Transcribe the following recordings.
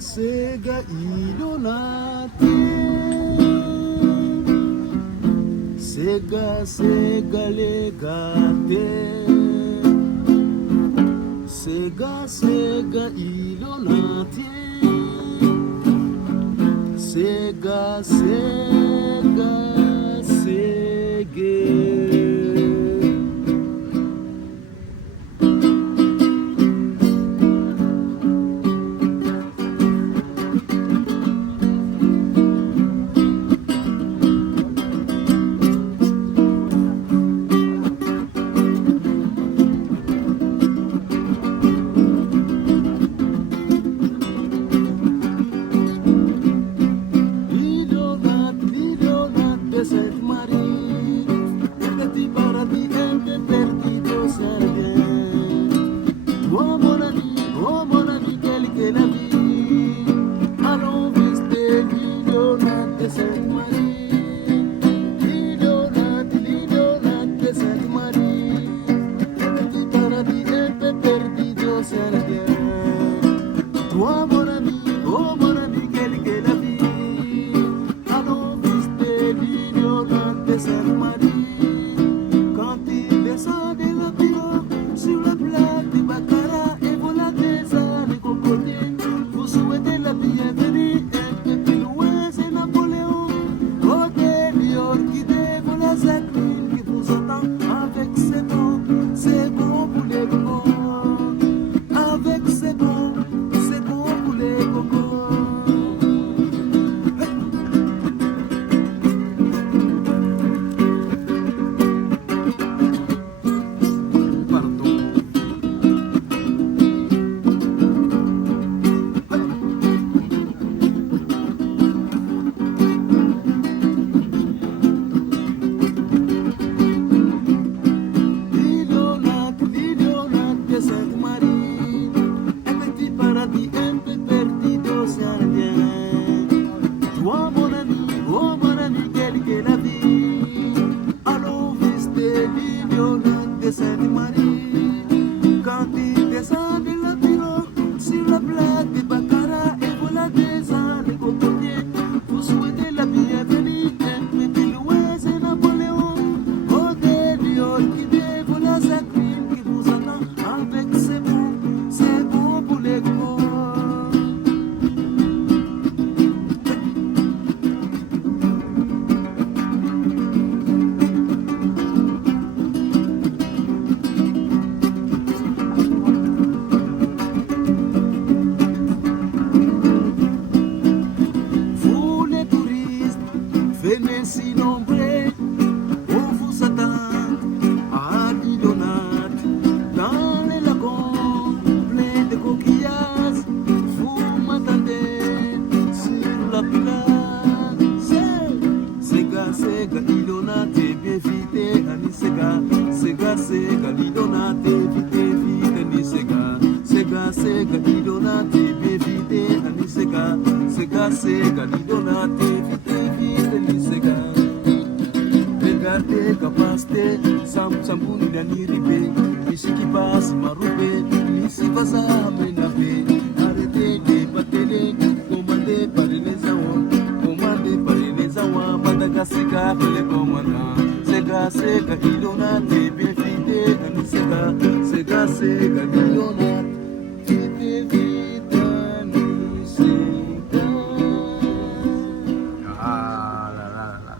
sega ilonate sega legate sega ilonate sega sege.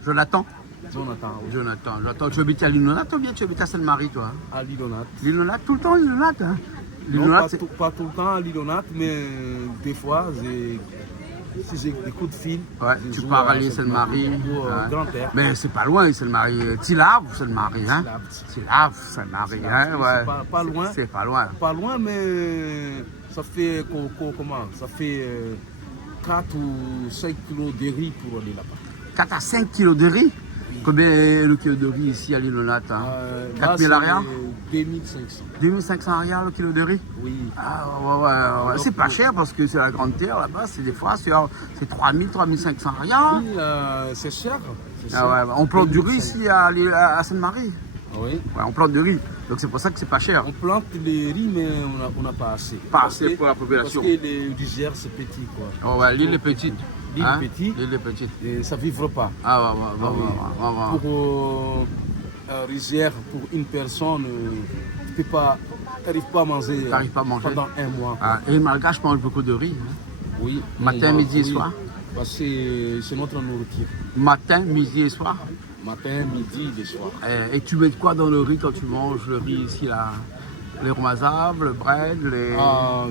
Jonathan. Jonathan, oui. Jonathan, tu habites à Lillonat ou bien tu habites à Sainte-Marie, toi? À Lillonat. Lillonat, tout le temps Lillonat, hein? Non, pas tout le temps à Lillonat, mais des fois, si j'ai des coups de fil, ouais, tu pars à Sainte-Marie. Grand-Père. Mais c'est pas loin, Sainte-Marie. Tilave ou Sainte-Marie, hein? Tilave, Sainte-Marie, hein? Ouais. C'est pas loin. C'est pas loin. Pas loin, mais ça fait comment? Ça fait 4 ou 5 kilos de riz pour aller là-bas. 4 à 5 kilos de riz? Combien est le kilo de riz ici à Lillonat? 4000 arias? 2500. 2500 arias le kilo de riz? Oui. Ah, ouais. C'est pas cher parce que c'est la grande terre là-bas, c'est des fois c'est 3000, 3500 arias. Oui, c'est cher. Ah ouais, on plante du riz ici à Sainte-Marie. Oui. Ouais, on plante de riz, donc c'est pour ça que c'est pas cher. On plante les riz, mais on n'a pas assez. Pas assez pour la population. Parce que les Niger, c'est petit, quoi. Oh, ouais, l'île est petite. L'île Hein? est petite. L'île est petite. Et ça ne vivra pas. Ah, ouais, ouais, Ah ouais, oui. ouais, ouais. Pour rizière, pour une personne, tu n'arrives pas à manger, T'arrives pas à manger. pendant un mois. Ah, et les Malgaches mangent beaucoup de riz. Hein? Oui. Matin, midi et oui. soir. Bah, c'est notre nourriture. Matin, midi et soir. Matin, midi et soir. Et tu mets quoi dans le riz quand tu manges le riz ici là? Les romazables, le bread, les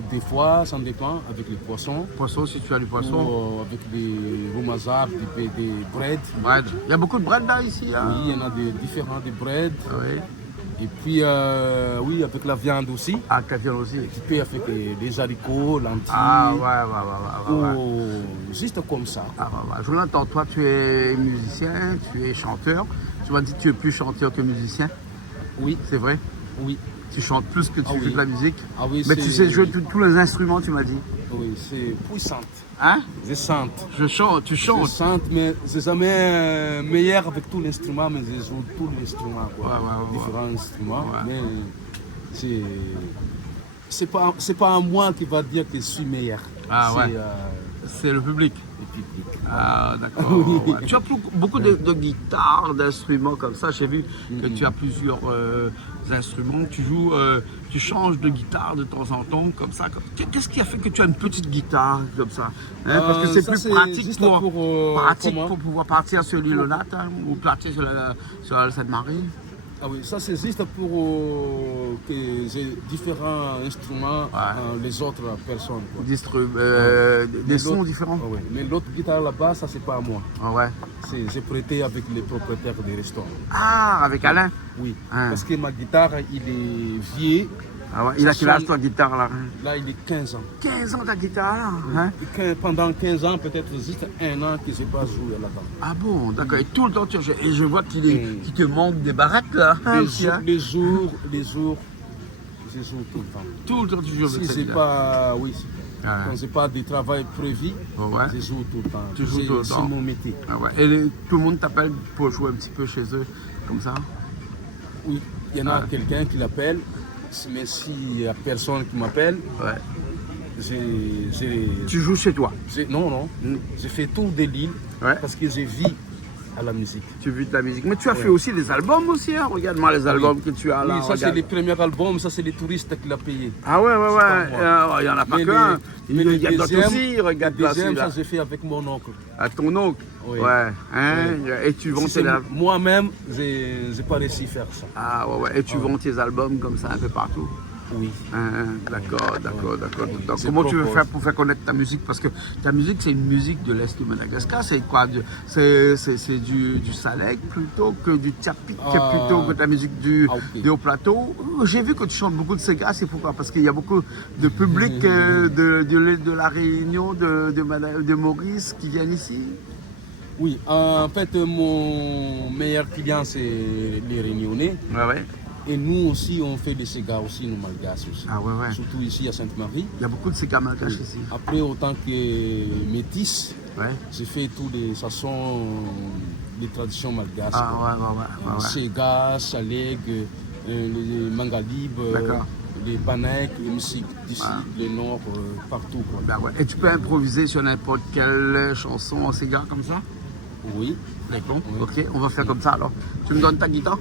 Des fois, ça dépend, avec les poissons. poissons si tu as du poisson. Ou avec des romazables, des bread. Bread. Il y a beaucoup de bread là ici. Hein? Oui, il y en a des différents de bread. Oui. Et puis, oui, avec la viande aussi. Ah, Katia aussi. Tu peux avec des haricots, lentilles. Ah ouais. Ou juste comme ça. Ah, ouais. Jonathan, toi tu es musicien, tu es chanteur. Tu m'as dit que tu es plus chanteur que musicien. Oui, C'est vrai? oui. Tu chantes plus que tu Ah fais oui. de la musique. Ah oui, Mais tu c'est- sais jouer tous les instruments, tu m'as dit. Oui, c'est puissante. Hein? Je chante. Je chante, tu Je chantes. chante, mais c'est jamais meilleur avec tous les instruments, mais je joue tous les instruments. Quoi. Ouais. Différents instruments. Ouais. Mais c'est pas à moi qui va dire que je suis meilleur. Ah c'est ouais. C'est le public. le public. Ah d'accord. Ouais. Tu as beaucoup de guitares, d'instruments comme ça. J'ai vu que tu as plusieurs instruments. Tu joues, tu changes de guitare de temps en temps comme ça. Qu'est-ce qui a fait que tu as une petite guitare comme ça? Hein, parce que c'est ça, plus c'est pratique juste pour comment? pouvoir partir sur l'île aux Nattes hein, ou partir sur la Sainte-Marie. Ah oui, ça c'est juste pour que j'ai différents instruments les autres personnes. Quoi. Des sons différents. Ah oui. Mais l'autre guitare là-bas, ça c'est pas à moi. Ah ouais. J'ai prêté avec les propriétaires des restaurants. Ah, avec Alain. Oui, Hein. parce que ma guitare, il est vieux. Ah ouais. Il a Ça quel âge sonne- toi guitare là? Là, il est 15 ans. 15 ans ta guitare là. Hein? Et pendant 15 ans, peut-être juste un an que je n'ai pas joué là-dedans. Ah bon, d'accord. Et tout le temps, et je vois qu'il te manque des baraques là. hein, aussi, hein. Les jours, je joue tout le temps. Tout le temps, tu joues avec Si cette j'ai guitare. pas, oui, Ouais. quand j'ai pas de travail prévu, Ouais. je joue tout le temps. Tu joues tout le temps. C'est mon métier. Ah ouais. Et tout le monde t'appelle pour jouer un petit peu chez eux, comme ça. Oui, il y en a quelqu'un qui l'appelle, mais s'il n'y a personne qui m'appelle, Ouais. j'ai Tu joues chez toi. non, j'ai fait tout de l'île Ouais. parce que je vis à la musique. Tu vis de la musique. Mais tu as fait aussi des albums aussi. Hein. Regarde-moi les albums que tu as là. Oui, ça c'est regarde. les premiers albums, ça c'est les touristes qui l'ont payé. Ah ouais. pas Il n'y en a pas Mais qu'un. mais Il y a le d'autres deuxième- aussi. Regarde le là, deuxième, celui-là. ça j'ai fait avec mon oncle. À ton oncle. Oui. Ouais. Hein. Et tu vends Si c'est tes moi-même, j'ai pas réussi à faire ça. Ah ouais. Et tu vends tes albums comme ça un peu partout. Oui. D'accord. Donc, C'est comment tu veux propre. faire pour faire connaître ta musique? Parce que ta musique, c'est une musique de l'Est de Madagascar. C'est quoi? C'est du Salek plutôt que du Tchapik, plutôt que ta musique ok. du Haut-Plateau. J'ai vu que tu chantes beaucoup de Sega, c'est pourquoi? Parce qu'il y a beaucoup de public de la Réunion, de Maurice qui viennent ici. Oui, en fait, mon meilleur client, c'est les Réunionnais. Ouais. Et nous aussi, on fait des cigares aussi, nous malgaches aussi. Ah ouais. Surtout ici à Sainte-Marie. Il y a beaucoup de Sega malgaches ici. Après, autant que métis, Ouais. j'ai fait tous les façons, les traditions malgaches. Ah quoi. ouais. Sega, Saleg, les Mangalib, D'accord. les Panek, les musiques d'ici, les Nord, partout. Quoi. Ben ouais. Et tu peux improviser sur n'importe quelle chanson en Sega comme ça? Oui. D'accord. Oui. Ok, on va faire comme ça alors. Tu me donnes ta guitare?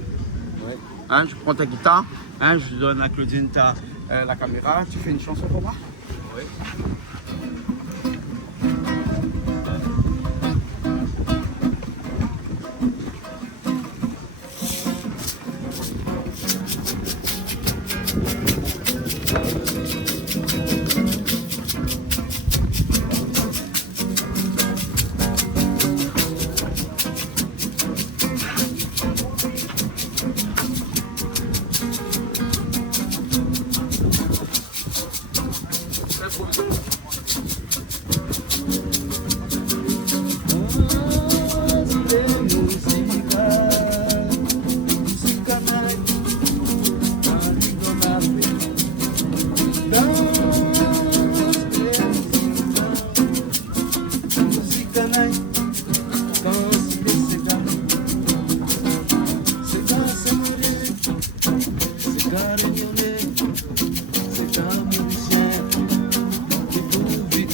Ouais. Hein, je prends ta guitare, hein, je donne à Claudine la caméra. Tu fais une chanson pour moi? Oui.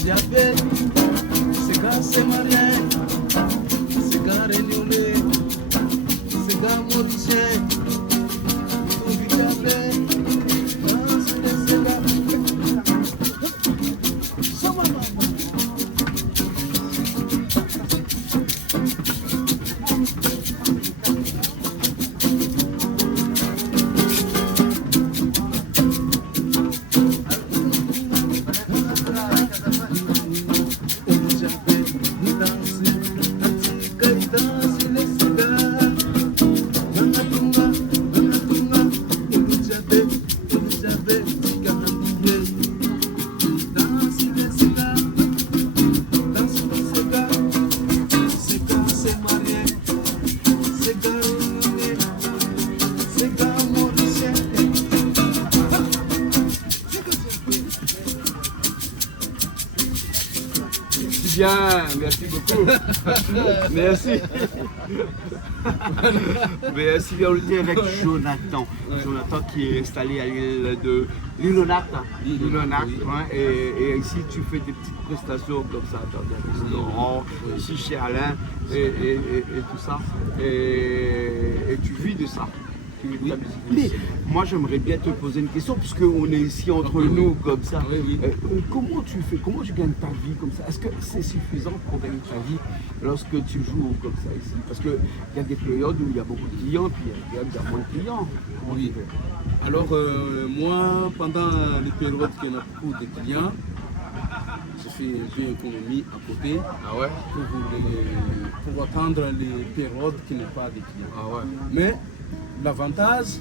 Oujabé, c'est gars, c'est Marien, c'est gars, Réunionnais, c'est gars, Mauricien, Oujabé, c'est gars. Bien, merci beaucoup. Merci. Merci, on le dit avec Jonathan. Jonathan qui est installé à l'île de Lillonat. Et ici tu fais des petites prestations comme ça dans des restaurants, ici chez Alain et tout ça. Et tu vis de ça. Oui. Mais moi j'aimerais bien te poser une question puisqu'on est ici entre nous comme ça. Oui. Comment tu fais, comment tu gagnes ta vie comme ça? Est-ce que c'est suffisant pour gagner ta vie lorsque tu joues comme ça ici? Parce qu'il y a des périodes où il y a beaucoup de clients, puis il y a moins de clients. Comment tu fais? Alors moi, pendant les périodes qu'il y a beaucoup de clients, je fais une économie à côté pour attendre les périodes qui n'ont pas de clients. Mais l'avantage,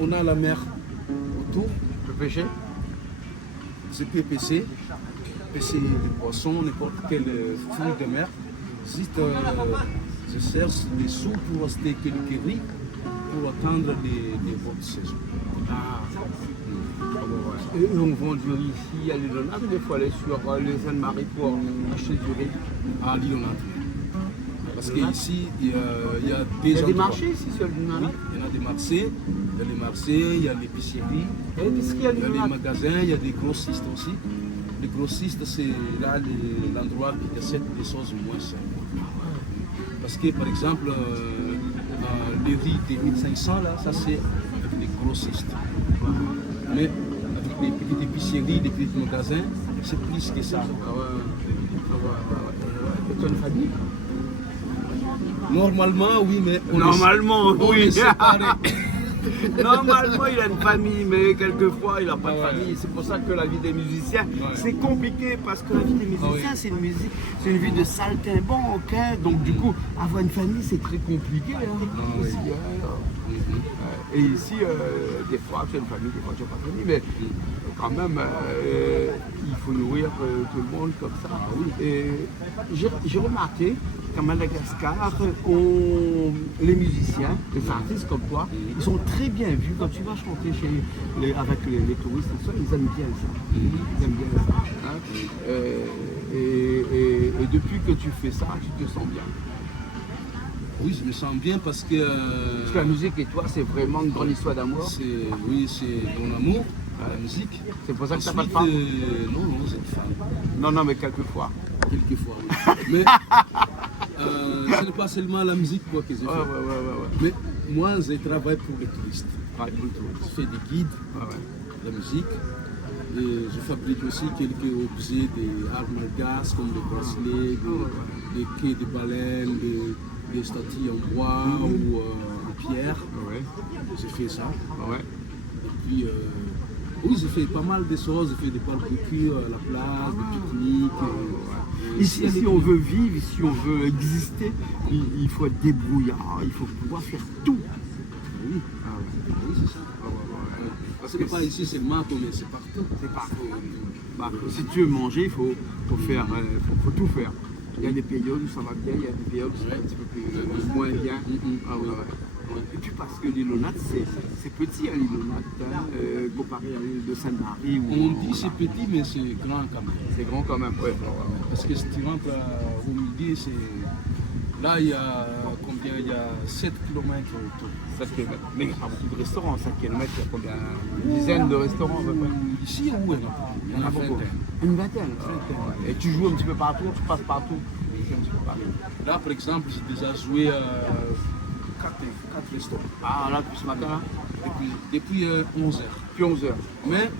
on a la mer autour. Tu peux pêcher? Je peux pêcher des poissons, n'importe quel fruit de mer. Juste, je cherche des sous pour acheter quelques riz pour attendre les bonnes saisons. Et on vend du riz ici à Lillonat, des fois aller sur les Anne-Marie pour acheter du riz. À Lillonat. Parce qu'ici, il y a des Il y a des marchés ici sur Lillonat? Oui, il y en a des marchés. Il y a les marchés, il y a l'épicerie, il y a les magasins, il y a des grossistes aussi. Les grossistes, c'est là l'endroit qui achète des choses moins chères. Parce que par exemple, les riz des 1500, là, ça c'est avec les grossistes. Mais avec les petites épiceries, les petits magasins, c'est plus que ça. Tu as une famille? Normalement, oui, mais Normalement, oui. séparés. Normalement, il a une famille, mais quelquefois, il n'a pas de famille. C'est pour ça que la vie des musiciens, c'est compliqué parce que la vie des musiciens, c'est une vie de saltimbanque. Hein. Donc, du coup, avoir une famille, c'est très compliqué. Hein. Aussi, et ici, des fois, tu as une famille, des fois, tu n'as pas de famille, mais quand même, il faut nourrir tout le monde comme ça. Et j'ai remarqué qu'à Madagascar, les musiciens, les artistes comme toi, ils sont très bien vus. Quand tu vas chanter avec les touristes, ils aiment bien ça. Ils aiment bien ça. Hein. Et depuis que tu fais ça, tu te sens bien. Oui, je me sens bien parce que... Parce que la musique et toi, c'est vraiment une grande histoire d'amour. Oui, c'est mon amour à la musique. C'est pour ça que tu n'as pas de femme? Non, c'est une femme. Non, mais quelquefois. Quelquefois, oui. Mais ce n'est pas seulement la musique quoi, que j'ai fait. Mais moi, je travaille pour les touristes. Je fais des guides, la musique. Et je fabrique aussi quelques objets, des armes malgaches comme des bracelets, des quais de baleines, des statues en bois ou en pierre. J'ai fait ça. Et puis, oui, j'ai fait pas mal de choses. J'ai fait des barbecues à la place, des pique-niques. Ici, si on veut vivre, si on veut exister, il faut être débrouillard, il faut pouvoir faire tout. Oui, c'est ça. Parce que pas ici seulement, mais c'est partout. C'est partout. Si tu veux manger, il faut faire, faut tout faire. Il y a des périodes où ça va bien, il y a des périodes où c'est un petit peu plus moins bien. Et puis parce que Lillonat, c'est petit, hein, Lillonat, comparé à l'île de Sainte-Marie. On dit c'est petit, mais c'est grand quand même. C'est grand quand même, Parce que si tu rentres au midi, là il y a combien il y a 7 km autour. 7 km. Mais il n'y a pas beaucoup de restaurants, 7 km, il y a combien? Une dizaine de restaurants à peu près. Ici, où il y en a beaucoup. 21. Une vingtaine. Ouais. Et tu joues un petit peu partout, tu passes partout. Tu joues un petit peu partout. Là, par exemple, j'ai déjà joué à 4 restaurants. Ah, là, depuis ce matin, là? Depuis 11h. Depuis 11h. Mais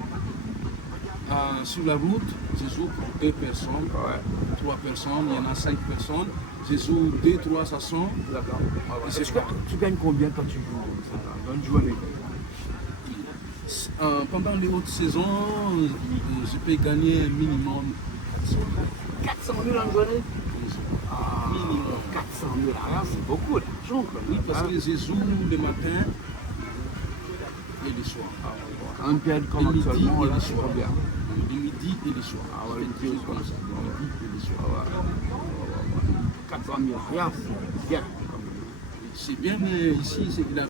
sur la route, je joue pour 2 personnes, Ouais. 3 personnes, il y en a 5 personnes. Je joue 2-3 chansons. D'accord. Et Est-ce c'est que pas- tu gagnes combien quand tu joues dans une journée? Pendant les hautes saisons, je peux gagner un minimum 400 000 en journée? 400 Ah, minimum. 400 000, alors c'est beaucoup d'argent. Oui, parce que je joue le matin et le soir. Une période comme Le midi actuellement, et là, le c'est soir. combien? Le midi et le soir. Ah ouais, Je le fais midi et le toujours soir. comme ça. Le midi et le soir. 400 000, regarde, c'est bien. C'est bien, mais ici, c'est